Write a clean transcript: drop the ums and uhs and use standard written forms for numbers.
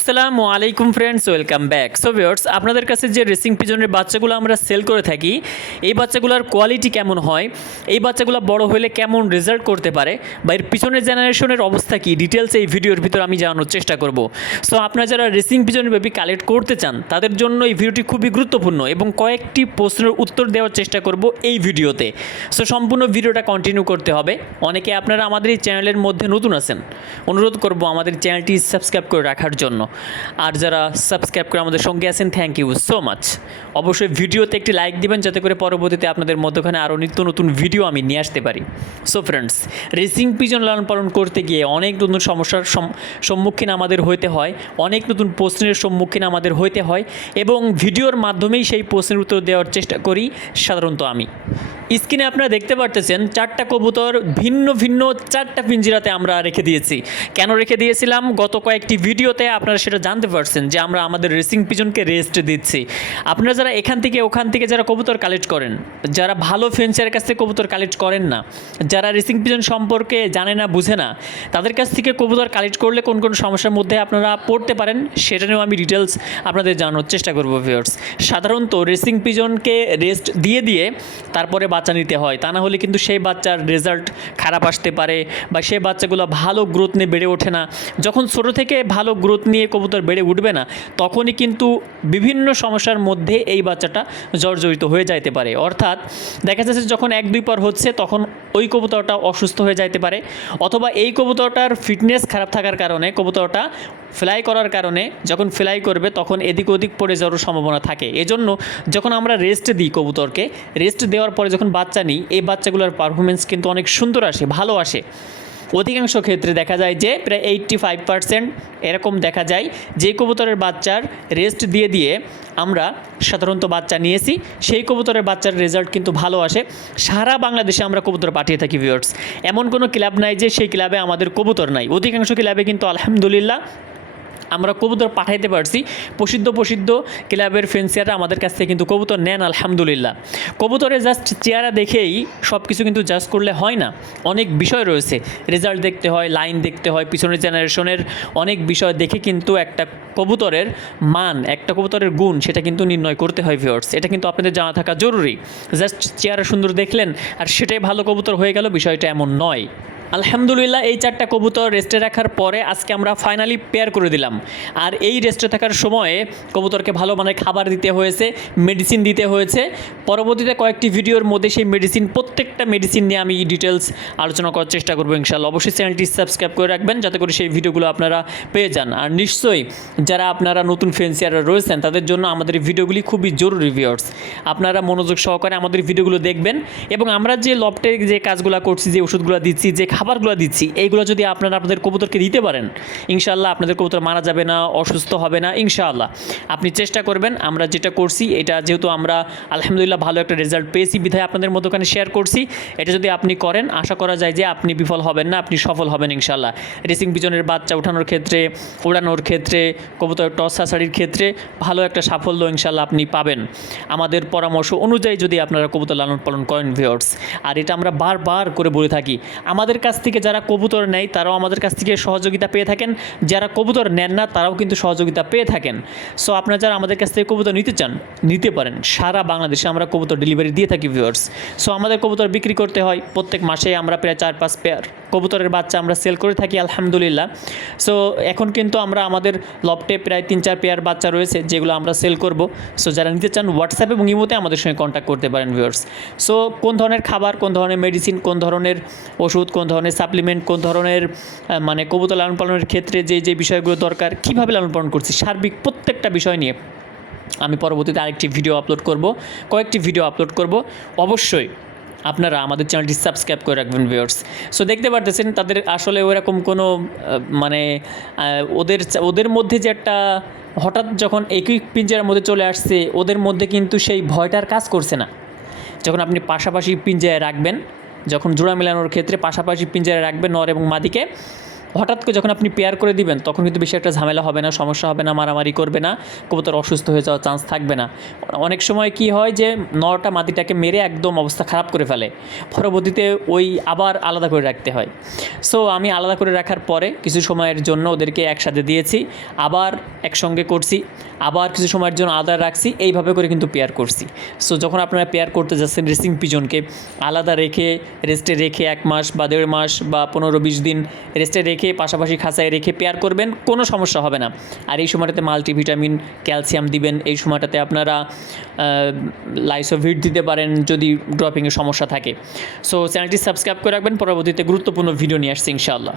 আসসালামু আলাইকুম friends, welcome back. So viewers, আপনাদের কাছে যে রেসিং পিজনের বাচ্চাগুলো আমরা সেল করে থাকি, এই বাচ্চাগুলোর কোয়ালিটি কেমন হয়, এই বাচ্চাগুলো বড় হলে কেমন রেজাল্ট করতে পারে, বা এর পিছনের জেনারেশনের অবস্থা কী, ডিটেলস এই ভিডিওর ভিতর আমি জানানোর চেষ্টা করব। সো আপনারা যারা রেসিং পিজনের বেবি কালেক্ট করতে চান তাদের জন্য এই ভিডিওটি খুবই গুরুত্বপূর্ণ এবং কয়েকটি প্রশ্নের উত্তর দেওয়ার চেষ্টা করব এই ভিডিওতে। সো সম্পূর্ণ ভিডিওটা কন্টিনিউ করতে হবে। অনেকে আপনারা আমাদের এই চ্যানেলের মধ্যে নতুন আছেন, অনুরোধ করব আমাদের চ্যানেলটি সাবস্ক্রাইব করে রাখার জন্য। আর যারা সাবস্ক্রাইব করে আমাদের সঙ্গে আছেন, থ্যাংক ইউ সো মাচ। অবশ্যই ভিডিওতে একটি লাইক দিবেন যাতে করে পরবর্তীতে আপনাদের মধ্যখানে আরও নিত্য নতুন ভিডিও আমি নিয়ে আসতে পারি। সো ফ্রেন্ডস, রেসিং পিজন লালন পালন করতে গিয়ে অনেক নতুন সমস্যার সম্মুখীন আমাদের হইতে হয়, অনেক নতুন প্রশ্নের সম্মুখীন আমাদের হইতে হয়, এবং ভিডিওর মাধ্যমেই সেই প্রশ্নের উত্তর দেওয়ার চেষ্টা করি সাধারণত আমি। স্ক্রিনে আপনারা দেখতে পারতেছেন চারটা কবুতর ভিন্ন ভিন্ন চারটা পিঞ্জিরাতে আমরা রেখে দিয়েছি। কেন রেখে দিয়েছিলাম গত কয়েকটি ভিডিওতে আপনারা সেটা জানতে পারছেন যে আমরা আমাদের রেসিং পিজনকে রেস্ট দিচ্ছি। আপনারা যারা এখান থেকে ওখান থেকে যারা কবুতর কালেক্ট করেন, যারা ভালো ফেন্সারের কাছ থেকে কবুতর কালেক্ট করেন না, যারা রেসিং পিজন সম্পর্কে জানে না বুঝে না, তাদের কাছ থেকে কবুতর কালেক্ট করলে কোন কোন সমস্যার মধ্যে আপনারা পড়তে পারেন সেটা নিয়েও আমি ডিটেলস আপনাদের জানানোর চেষ্টা করব ভিউয়ার্স। সাধারণত রেসিং পিজনকে রেস্ট দিয়ে দিয়ে তারপরে বাচ্চা নিতে হয়, তা না হলে কিন্তু সেই বাচ্চার রেজাল্ট খারাপ আসতে পারে বা সেই বাচ্চাগুলো ভালো গ্রোথ নিয়ে বেড়ে ওঠে না। যখন ছোটো থেকে ভালো গ্রোথ নিয়ে কবুতর বেড়ে উঠবে না, তখনই কিন্তু বিভিন্ন সমস্যার মধ্যে এই বাচ্চাটা জর্জরিত হয়ে যাইতে পারে। অর্থাৎ দেখা যাচ্ছে যখন 1-2 পর হচ্ছে তখন ওই কবুতরটা অসুস্থ হয়ে যাইতে পারে, অথবা এই কবুতরটার ফিটনেস খারাপ থাকার কারণে কবুতরটা ফ্লাই করার কারণে যখন ফ্লাই করবে তখন এদিক ওদিক পড়ে যাওয়ার সম্ভাবনা থাকে। এজন্য যখন আমরা রেস্ট দিই কবুতরকে, রেস্ট দেওয়ার পরে যখন বাচ্চা নিই, এই বাচ্চাগুলোর পারফরমেন্স কিন্তু অনেক সুন্দর আসে, ভালো আসে। অধিকাংশ ক্ষেত্রে দেখা যায় যে প্রায় 85% এরকম দেখা যায় যে কবুতরের বাচ্চার রেস্ট দিয়ে দিয়ে আমরা সাধারণত বাচ্চা নিয়েছি, সেই কবুতরের বাচ্চার রেজাল্ট কিন্তু ভালো আসে। সারা বাংলাদেশে আমরা কবুতর পাঠিয়ে থাকি ভিউয়ার্স। এমন কোনো ক্লাব নাই যে সেই ক্লাবে আমাদের কবুতর নাই। অধিকাংশ ক্লাবে কিন্তু আলহামদুলিল্লাহ আমরা কবুতর পাঠাইতে পারছি। প্রসিদ্ধ ক্লাবের ফেন্সিয়াররা আমাদের কাছ থেকে কিন্তু কবুতর নেন আলহামদুলিল্লাহ। কবুতরের জাস্ট চেহারা দেখেই সব কিছু কিন্তু জাজ করলে হয় না, অনেক বিষয় রয়েছে। রেজাল্ট দেখতে হয়, লাইন দেখতে হয়, পিছনের জেনারেশনের অনেক বিষয় দেখে কিন্তু একটা কবুতরের মান, একটা কবুতরের গুণ সেটা কিন্তু নির্ণয় করতে হয় ভিউয়ার্স। এটা কিন্তু আপনাদের জানা থাকা জরুরি। জাস্ট চেহারা সুন্দর দেখলেন আর সেটাই ভালো কবুতর হয়ে গেল, বিষয়টা এমন নয়। আলহামদুলিল্লাহ এই চারটা কবুতর রেস্টে রাখার পরে আজকে আমরা ফাইনালি পেয়ার করে দিলাম। আর এই রেস্টে থাকার সময়ে কবুতরকে ভালো মানের খাবার দিতে হয়েছে, মেডিসিন দিতে হয়েছে। পরবর্তীতে কয়েকটি ভিডিওর মধ্যে সেই মেডিসিন, প্রত্যেকটা মেডিসিন নিয়ে আমি ডিটেলস আলোচনা করার চেষ্টা করবো ইনশাআল্লাহ। অবশ্যই চ্যানেলটি সাবস্ক্রাইব করে রাখবেন যাতে করে সেই ভিডিওগুলো আপনারা পেয়ে যান। আর নিশ্চয়ই যারা আপনারা নতুন ফেন্সিয়াররা রয়েছেন তাদের জন্য আমাদের এই ভিডিওগুলি খুবই জরুরি ভিউয়ার্স। আপনারা মনোযোগ সহকারে আমাদের ভিডিওগুলো দেখবেন এবং আমরা যে লফটে যে কাজগুলো করছি, যে ওষুধগুলো দিচ্ছি, যে খাবারগুলো দিচ্ছি, এইগুলো যদি আপনারা আপনাদের কবুতরকে দিতে পারেন, ইনশাআল্লাহ আপনাদের কবুতর মারা যাবে না, অসুস্থ হবে না ইনশাআল্লাহ। আপনি চেষ্টা করবেন। আমরা যেটা করছি এটা যেহেতু আমরা আলহামদুলিল্লাহ ভালো একটা রেজাল্ট পেয়েছি বিধায় আপনাদের মধ্যে ওখানে শেয়ার করছি। এটা যদি আপনি করেন আশা করা যায় যে আপনি বিফল হবেন না, আপনি সফল হবেন ইনশাআল্লাহ। রেসিং পিজনের বাচ্চা ওঠানোর ক্ষেত্রে, ওড়ানোর ক্ষেত্রে, কবুতর টস ছাড়াছাড়ির ক্ষেত্রে ভালো একটা সাফল্য ইনশাআল্লাহ আপনি পাবেন আমাদের পরামর্শ অনুযায়ী যদি আপনারা কবুতর লালন পালন করেন ভিউয়ার্স। আর এটা আমরা বারবার করে বলে থাকি, আমাদের কাছ থেকে যারা কবুতর নেয় তারাও আমাদের কাছ থেকে সহযোগিতা পেয়ে থাকেন, যারা কবুতর নেন না তারাও কিন্তু সহযোগিতা পেয়ে থাকেন। সো আপনারা যারা আমাদের কাছ থেকে কবুতর নিতে চান নিতে পারেন। সারা বাংলাদেশে আমরা কবুতর ডেলিভারি দিয়ে থাকি ভিউয়ার্স। সো আমাদের কবুতর বিক্রি করতে হয়, প্রত্যেক মাসে আমরা প্রায় 4-5 পেয়ার কবুতরের বাচ্চা আমরা সেল করে থাকি আলহামদুলিল্লাহ। সো এখন কিন্তু আমরা আমাদের লফটে প্রায় 3-4 পেয়ার বাচ্চা রয়েছে যেগুলো আমরা সেল করব। সো যারা নিতে চান হোয়াটসঅ্যাপ এবং ইমোতে আমাদের সঙ্গে কন্ট্যাক্ট করতে পারেন ভিউয়ার্স। সো কোন ধরনের খাবার, কোন ধরনের মেডিসিন, কোন ধরনের ওষুধ, কোন ধরনের সাপ্লিমেন্ট, কোন ধরনের মানে কবুতর লালন পালনের ক্ষেত্রে যে বিষয়গুলো দরকার, কীভাবে লালন পালন করছি, সার্বিক প্রত্যেকটা বিষয় নিয়ে আমি পরবর্তীতে আরেকটি ভিডিও আপলোড করব, কয়েকটি ভিডিও আপলোড করব। অবশ্যই আপনারা আমাদের চ্যানেলটি সাবস্ক্রাইব করে রাখবেন ভিউয়ার্স। সো দেখতে পারতেছেন তাদের আসলে ওরকম কোনো মানে ওদের মধ্যে যে একটা হঠাৎ যখন একই পিঞ্জারার মধ্যে চলে আসছে, ওদের মধ্যে কিন্তু সেই ভয়টার কাজ করছে না। যখন আপনি পাশাপাশি পিঞ্জারায় রাখবেন, যখন জোড়া মেলানোর ক্ষেত্রে পাশাপাশি পিঞ্জারায় রাখবেন নর এবং মাদিকে, হঠাৎ করে যখন আপনি পেয়ার করে দিবেন তখন কিন্তু বেশি একটা ঝামেলা হবে না, সমস্যা হবে না, মারামারি করবে না, কবুতর অসুস্থ হয়ে যাওয়ার চান্স থাকবে না। অনেক সময় কি হয় যে নরটা মাদিটাকে মেরে একদম অবস্থা খারাপ করে ফেলে, পরবর্তীতে ওই আবার আলাদা করে রাখতে হয়। সো আমি আলাদা করে রাখার পরে কিছু সময়ের জন্য ওদেরকে একসাথে দিয়েছি, আবার একসঙ্গে করছি, আবার কিছু সময়ের জন্য আলাদা রাখছি, এইভাবে করে কিন্তু পেয়ার করছি। সো যখন আপনারা পেয়ার করতে যাচ্ছেন রেসিং পিজনকে আলাদা রেখে রেস্টে রেখে 1 মাস বা 1.5 মাস বা 15-20 দিন রেস্টে রেখে পাশাপাশি খাঁচায় রেখে পেয়ার করবেন, কোনো সমস্যা হবে না। আর এই সময়টাতে মাল্টিভিটামিন, ক্যালসিয়াম দিবেন। এই সময়টাতে আপনারা লাইসোভিট দিতে পারেন যদি ড্রপিংয়ের সমস্যা থাকে। সো চ্যানেলটি সাবস্ক্রাইব করে রাখবেন, পরবর্তীতে গুরুত্বপূর্ণ ভিডিও নিয়ে আসছি ইনশাআল্লাহ।